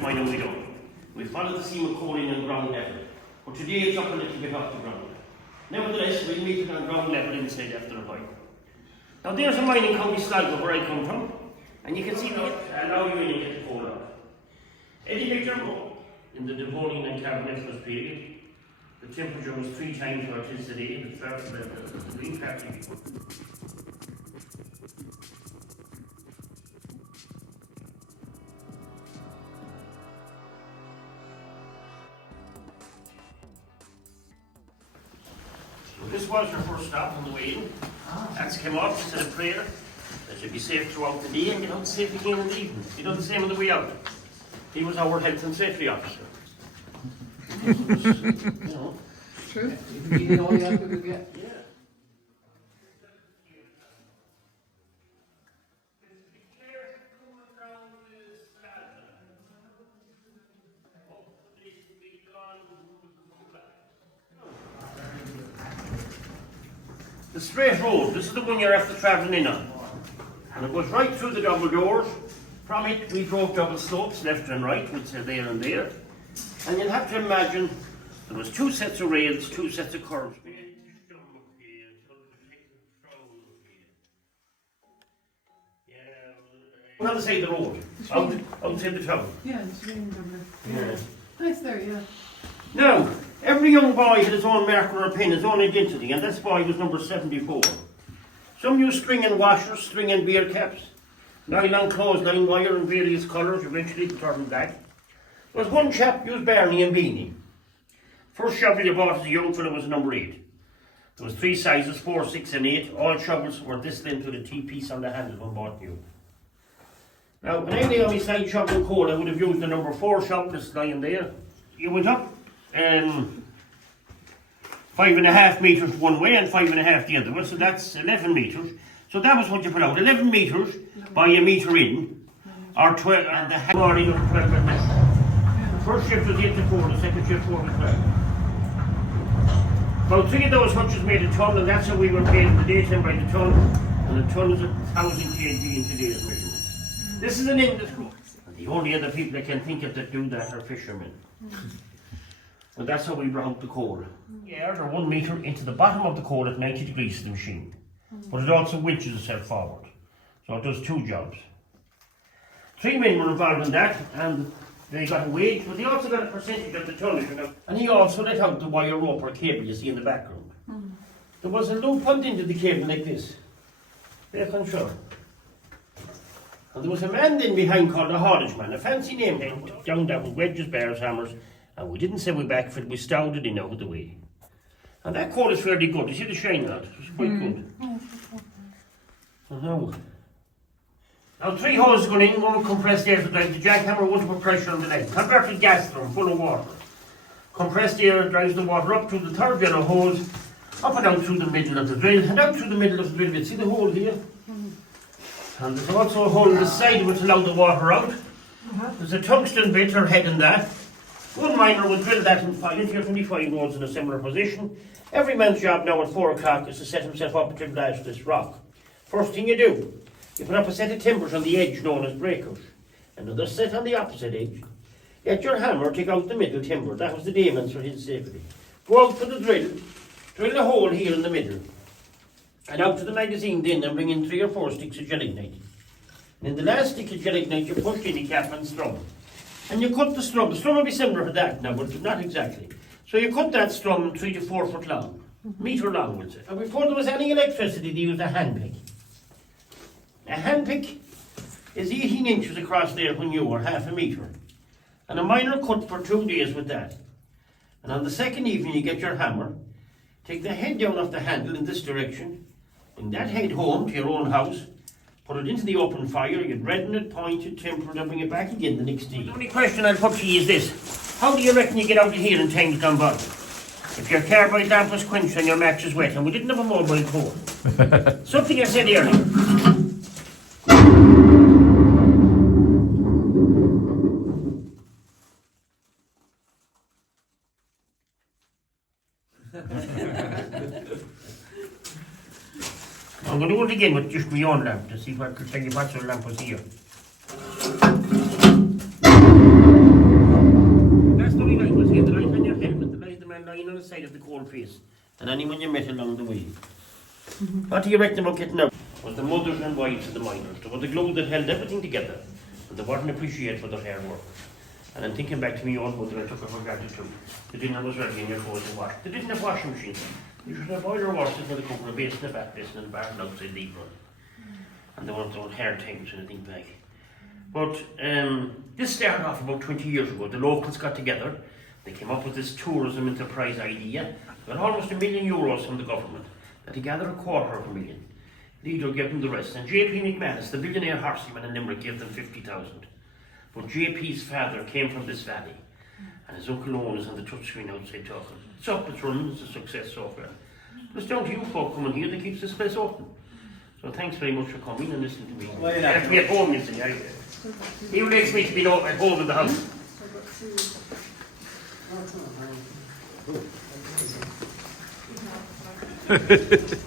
mining we done. We followed the seam of coal in and ground level. But today it's up a little bit off the ground. Nevertheless, we'll meet it on ground level inside after a while. Now there's a mine in County Sliabh where I come from, and you can see that now you in and get the coal out. Any picture in the Devonian and Carboniferous period, the temperature was 3 times what it is today, the green factory. This was our first stop on the way in. That's came off instead of prayer. That should be safe throughout the day and get out safe again in the evening. He done the same on the way out. He was our health and safety officer. You know. True. You need all the help you can get. Yeah. The straight road, this is the one you're after travelling in on. And it goes right through the double doors. From it we drove double slopes, left and right, which are there and there. And you'll have to imagine there was 2 sets of rails, 2 sets of curves. On the other side of the road, outside the town. Yeah, it's raining Dublin. Yeah. Nice there, yeah. Now, every young boy had his own marker or pin, his own identity, and this boy was number 74. Some used string and washers, string and beer caps, nylon clothesline wire in various colours, eventually turned black. There was one chap used Barney and beanie. First shovel you bought as a young fellow was number 8. There was 3 sizes, 4, 6 and 8. All shovels were this length with a T-piece on the handle when bought new. Now, when I lay on my side shoveling coal, I would have used the number 4 shovel that's lying there. You went up 5.5 metres one way and 5.5 the other way, so that's 11 metres. So that was what you put out, 11 metres by a metre in, or 12, and the half already done 12 and a half. The first shift was 8 to 4, the second shift 4 to 12. About 3 of those hutches made a ton, and that's how we were paid in the daytime by the ton, and the ton is 1,000 kg in today's measurement. This is an industry, and the only other people I can think of that do that are fishermen. And that's how we brought the coal. Yeah, or 1 metre into the bottom of the coal at 90 degrees to the machine. But it also winches itself forward. So it does 2 jobs. 3 men were involved in that, and they got a wage, but they also got a percentage of the tonnage. And he also let out the wire rope or cable you see in the background. There was a loop pumped into the cable like this. There can show. And there was a man then behind called a haulage man, a fancy name, down there with wedges, bars, hammers. And we didn't say we backfilled, we stowed it in out of the way. And that coal is fairly good. You see the shine on it? It's quite good. So now 3 hoses going in, 1 compressed air to drive the jackhammer, 1 to put pressure on the leg. Converted gas drum full of water. Compressed air drives the water up through the 3rd yellow hose, up and out through the middle of the drill, and out through the middle of the drill bit. See the hole here? And there's also a hole in the side which allows the water out. There's a tungsten bit or head in that. 1 miner will drill that in 25 holes in a similar position. Every man's job now at 4 o'clock is to set himself up to blast this rock. First thing you do, you put up a set of timbers on the edge known as breakers. Another set on the opposite edge. Get your hammer, take out the middle timber. That was the dayman's for his safety. Go out for the drill a hole here in the middle. And out to the magazine then and bring in 3 or 4 sticks of gelignite. And in the last stick of gelignite you push in the cap and strum. And you cut the strum. The strum will be similar to that now, but not exactly. So you cut that strum 3 to 4 foot long, metre long, we'll say. And before there was any electricity, they used a handpick. A handpick is 18 inches across there when you were, half a metre. And a miner cut for 2 days with that. And on the second evening, you get your hammer, take the head down off the handle in this direction, bring that head home to your own house, put it into the open fire, you'd redden it, point it, temper it, and bring it back again the next day. The only question I'll put to you is this: how do you reckon you get out of here in times gone by? If your carbide lamp was quenched and your match is wet and we didn't have a mobile coal. Something I said earlier. I'm going to do it again with just my own lamp to see if I could tell you what sort of lamp was here. lying on the side of the coal face, and anyone you met along the way. What do you reckon about getting out? It was the mothers and wives of the miners. They were the glue that held everything together, and they weren't appreciated for their hard work. And I'm thinking back to my own mother, I took her for granted too. The dinner was ready and your clothes to wash. They didn't have washing machines. You should have boiler washers for the couple of basin, a back basin, and a barn outside the run. And they weren't those hard times when I think back. But this started off about 20 years ago. The locals got together. They came up with this tourism enterprise idea. Got almost €1 million from the government. That they gathered $250,000. Leader gave them the rest. And JP McManus, the billionaire horseman in Limerick, gave them 50,000. But JP's father came from this valley. And his uncle Owen is on the touchscreen outside talking. It's up, it's running, it's a success so far. But it's down to you folk coming here that keeps this place open. So thanks very much for coming and listening to me. Well, I have to be at home, you see. He likes me to be at home in the house. I've got two.